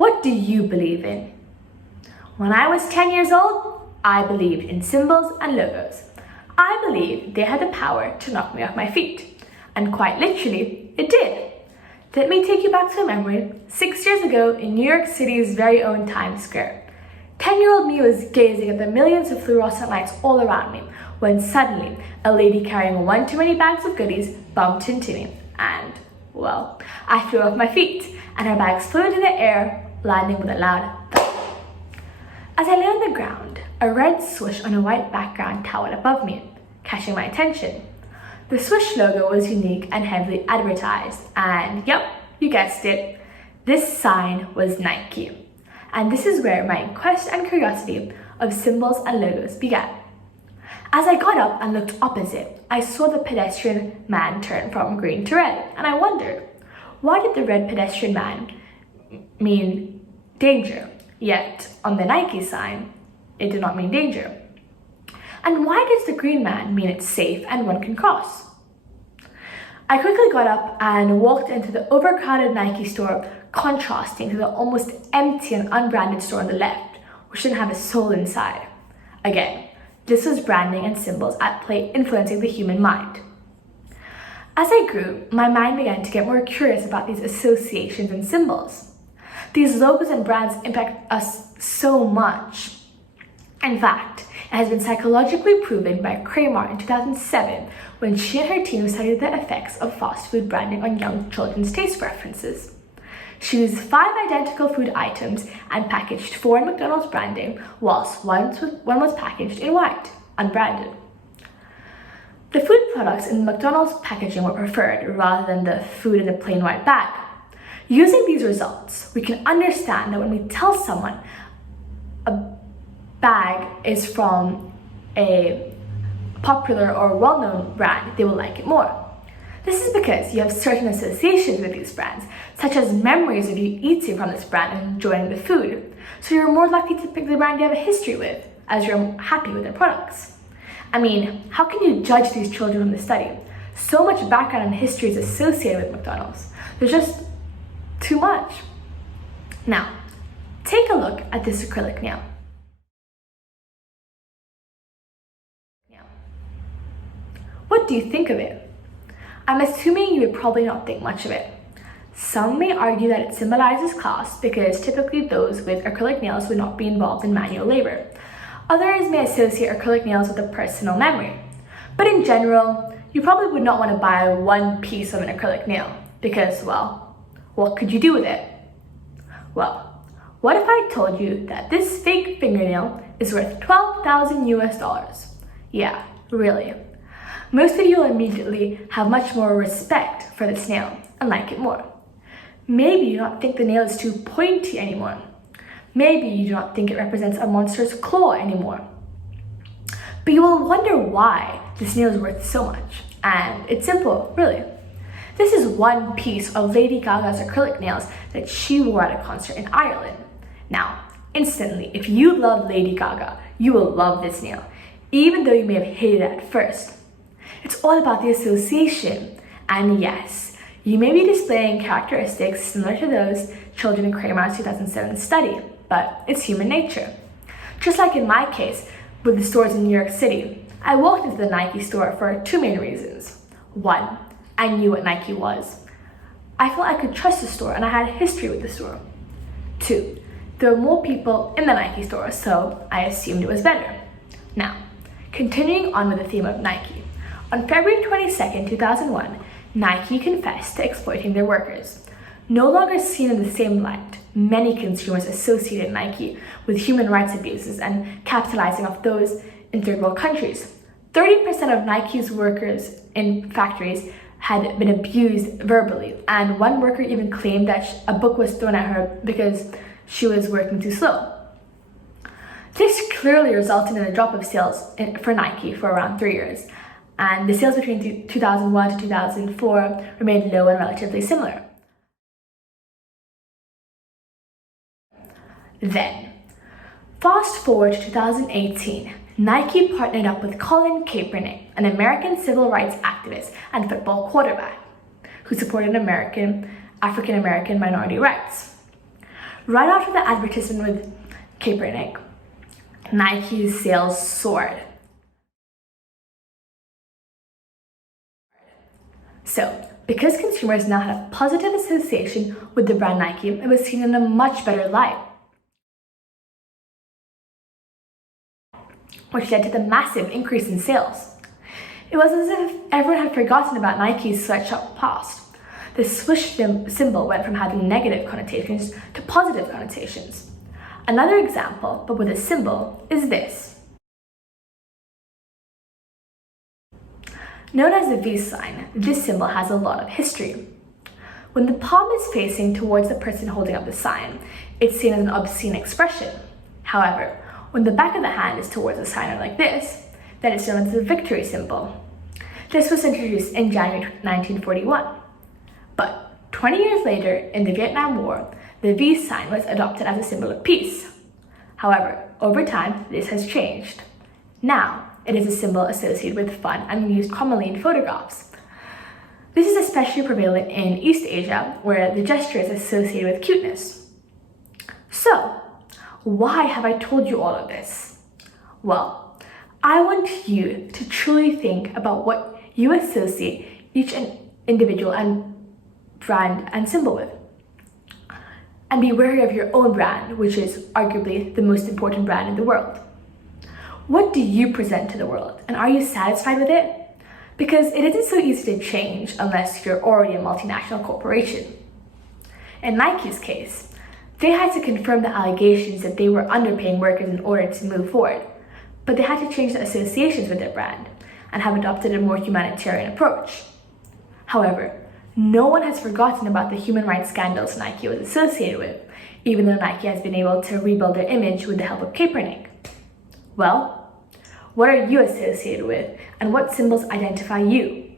What do you believe in? When I was 10 years old, I believed in symbols and logos. I believed they had the power to knock me off my feet. And quite literally, it did. Let me take you back to a memory 6 years ago in New York City's very own Times Square. 10-year-old me was gazing at the millions of fluorescent lights all around me when suddenly a lady carrying one too many bags of goodies bumped into me and, well, I flew off my feet and her bags flew into the air, landing with a loud thud. As I lay on the ground, a red swoosh on a white background towered above me, catching my attention. The swoosh logo was unique and heavily advertised, and yep, you guessed it, this sign was Nike. And this is where my quest and curiosity of symbols and logos began. As I got up and looked opposite, I saw the pedestrian man turn from green to red, and I wondered, why did the red pedestrian man mean danger, yet on the Nike sign, it did not mean danger? And why does the green man mean it's safe and one can cross? I quickly got up and walked into the overcrowded Nike store, contrasting to the almost empty and unbranded store on the left, which didn't have a soul inside. Again, this was branding and symbols at play influencing the human mind. As I grew, my mind began to get more curious about these associations and symbols. These logos and brands impact us so much. In fact, it has been psychologically proven by Kramer in 2007 when she and her team studied the effects of fast food branding on young children's taste preferences. She used 5 identical food items and packaged 4 in McDonald's branding, whilst one was packaged in white, unbranded. The food products in McDonald's packaging were preferred rather than the food in a plain white bag. Using these results, we can understand that when we tell someone a bag is from a popular or well-known brand, they will like it more. This is because you have certain associations with these brands, such as memories of you eating from this brand and enjoying the food. So you're more likely to pick the brand you have a history with, as you're happy with their products. I mean, how can you judge these children from the study? So much background and history is associated with McDonald's. There's just too much. Now, take a look at this acrylic nail. What do you think of it? I'm assuming you would probably not think much of it. Some may argue that it symbolizes class because typically those with acrylic nails would not be involved in manual labor. Others may associate acrylic nails with a personal memory. But in general, you probably would not want to buy one piece of an acrylic nail because, well, what could you do with it? Well, what if I told you that this fake fingernail is worth $12,000 US? Yeah, really. Most of you will immediately have much more respect for this nail and like it more. Maybe you do not think the nail is too pointy anymore. Maybe you do not think it represents a monster's claw anymore. But you will wonder why this nail is worth so much. And it's simple, really. This is one piece of Lady Gaga's acrylic nails that she wore at a concert in Ireland. Now, instantly, if you love Lady Gaga, you will love this nail, even though you may have hated it at first. It's all about the association. And yes, you may be displaying characteristics similar to those children in Kramer's 2007 study, but it's human nature. Just like in my case with the stores in New York City, I walked into the Nike store for 2 main reasons. 1, I knew what Nike was. I felt I could trust the store and I had a history with the store. 2, there were more people in the Nike store, so I assumed it was better. Now, continuing on with the theme of Nike. On February 22, 2001, Nike confessed to exploiting their workers. No longer seen in the same light, many consumers associated Nike with human rights abuses and capitalizing off those in third world countries. 30% of Nike's workers in factories had been abused verbally, and one worker even claimed that a book was thrown at her because she was working too slow. This clearly resulted in a drop of sales for Nike for around 3 years. And the sales between 2001 to 2004 remained low and relatively similar. Then, fast forward to 2018, Nike partnered up with Colin Kaepernick, an American civil rights activist and football quarterback, who supported African-American minority rights. Right after the advertisement with Kaepernick, Nike's sales soared. So, because consumers now had a positive association with the brand Nike, it was seen in a much better light, which led to the massive increase in sales. It was as if everyone had forgotten about Nike's sweatshop past. The swoosh symbol went from having negative connotations to positive connotations. Another example, but with a symbol, is this. Known as the V sign, this symbol has a lot of history. When the palm is facing towards the person holding up the sign, it's seen as an obscene expression. However, when the back of the hand is towards the sign like this, then it's known as the victory symbol. This was introduced in January 1941. But 20 years later, in the Vietnam War, the V sign was adopted as a symbol of peace. However, over time, this has changed. Now, it is a symbol associated with fun and used commonly in photographs. This is especially prevalent in East Asia, where the gesture is associated with cuteness. So, why have I told you all of this? Well, I want you to truly think about what you associate each individual and brand and symbol with. And be wary of your own brand, which is arguably the most important brand in the world. What do you present to the world, and are you satisfied with it? Because it isn't so easy to change unless you're already a multinational corporation. In Nike's case, they had to confirm the allegations that they were underpaying workers in order to move forward, but they had to change the associations with their brand and have adopted a more humanitarian approach. However, no one has forgotten about the human rights scandals Nike was associated with, even though Nike has been able to rebuild their image with the help of Kaepernick. Well, what are you associated with, and what symbols identify you?